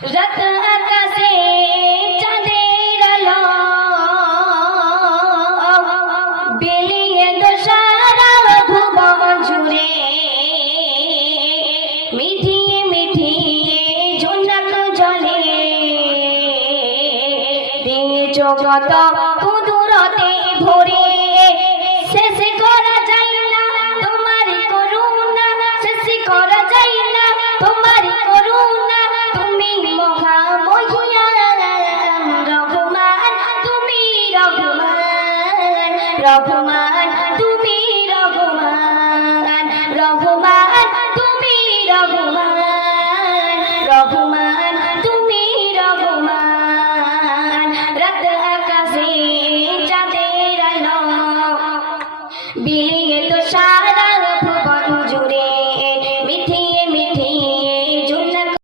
রাত আকাশে চাঁদের আলো বিলিয়ে দো সারা ভুবন জুড়ে মিঠিয়ে মিঠিয়ে ঝুনক জলে দিয়েছো কত